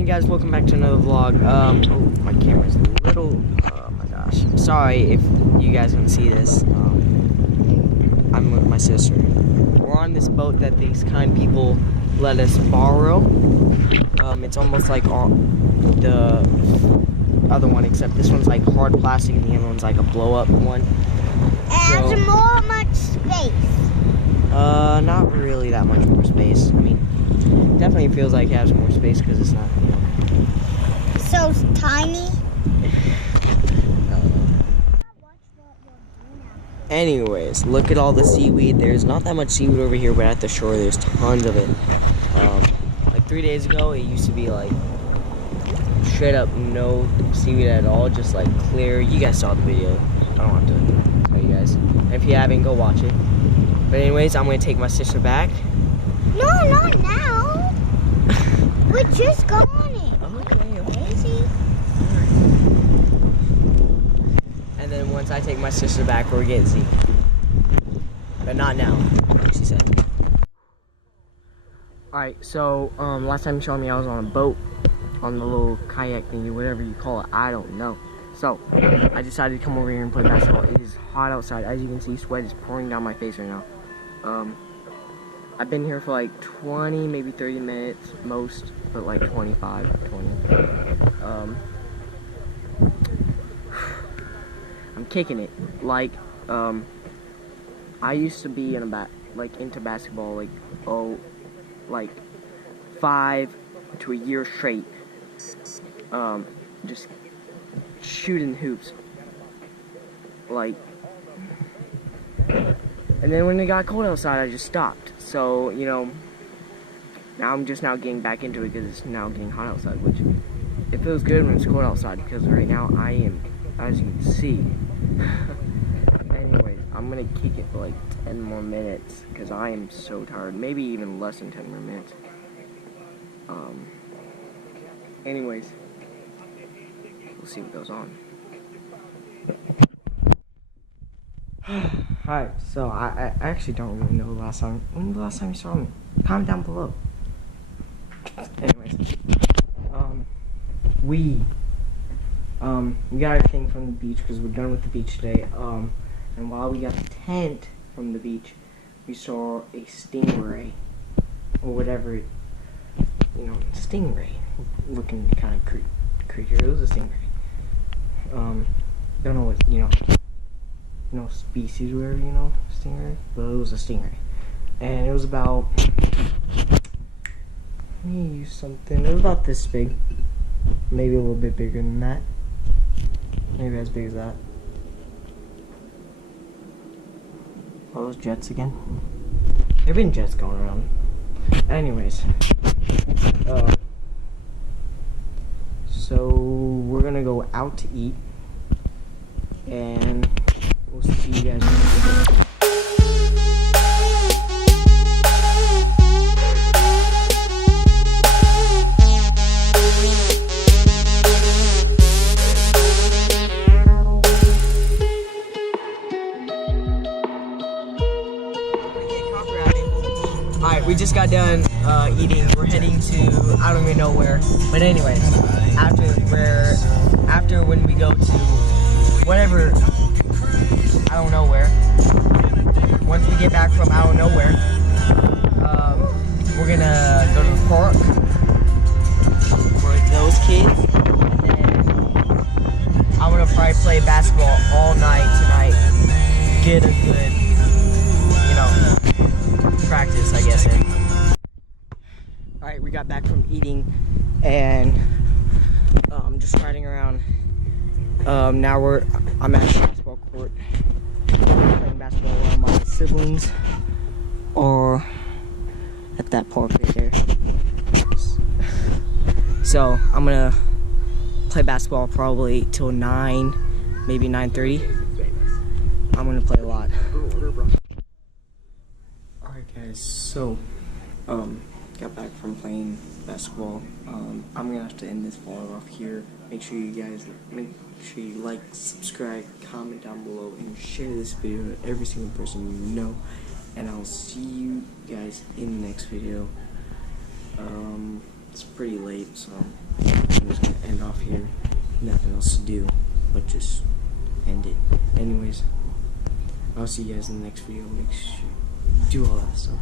morning, guys. Welcome back to another vlog. Oh, my camera's a little, oh my gosh. Sorry if you guys can see this. I'm with my sister. We're on this boat that these kind people let us borrow. It's almost like the other one, except this one's like hard plastic and the other one's like a blow-up one. It has much space. Not really that much more space. I mean, definitely feels like it has more space because it's not, you know. So tiny. Anyways, look at all the seaweed. There's not that much seaweed over here, but at the shore there's tons of it. Like 3 days ago, it used to be like straight up no seaweed at all, just like clear. You guys saw the video. I don't have to tell you guys. And if you haven't, go watch it. But anyways, I'm gonna take my sister back. No, not now. We're just going. Okay. And then once I take my sister back, we're getting Zeke. But not now, like she said. Alright, so last time you showed me I was on a boat, on the little kayak thingy, whatever you call it, I don't know. So, I decided to come over here and play basketball. It is hot outside. As you can see, sweat is pouring down my face right now. I've been here for like 20, maybe 30 minutes, most, but like 25, 20. I'm kicking it. Like, I used to be in into basketball, like 5 to a year straight. Just shooting hoops. Like, and then when it got cold outside, I just stopped. So, you know, now I'm just now getting back into it because it's now getting hot outside, which it feels good when it's cold outside because right now I am, as you can see. Anyways, I'm gonna kick it for like 10 more minutes because I am so tired. Maybe even less than 10 more minutes. Anyways, we'll see what goes on. Alright, so I actually don't really know the last time. When was the last time you saw me? Comment down below. Anyways, we got everything from the beach because we're done with the beach today. And while we got the tent from the beach, we saw a stingray or whatever, you know, stingray looking kind of creature. It was a stingray. Don't know what, you know, species or whatever, you know, stingray, but it was a stingray, and it was about, let me use something, it was about this big, maybe a little bit bigger than that, maybe as big as that. All those jets again. There've been jets going around. Anyways, so we're gonna go out to eat, and we'll see you guys next video. Alright, we just got done eating. We're heading to, I don't even know where. But anyways, after when we go to whatever, I don't know where. Once we get back from I don't know where, we're gonna go to the park for those kids. And then I'm gonna probably play basketball all night tonight. Get a good, you know, practice, I guess. Alright, we got back from eating and just riding around. Now I'm at the basketball court playing basketball while my siblings are at that park right there. So I'm gonna play basketball probably till 9, maybe 9:30. I'm gonna play a lot. Alright guys, so got back from playing basketball. I'm gonna have to end this vlog off here. Make sure you like, subscribe, comment down below, and share this video with every single person you know. And I'll see you guys in the next video. it's pretty late, so I'm just gonna end off here. Nothing else to do but just end it. Anyways, I'll see you guys in the next video. Make sure do all that stuff.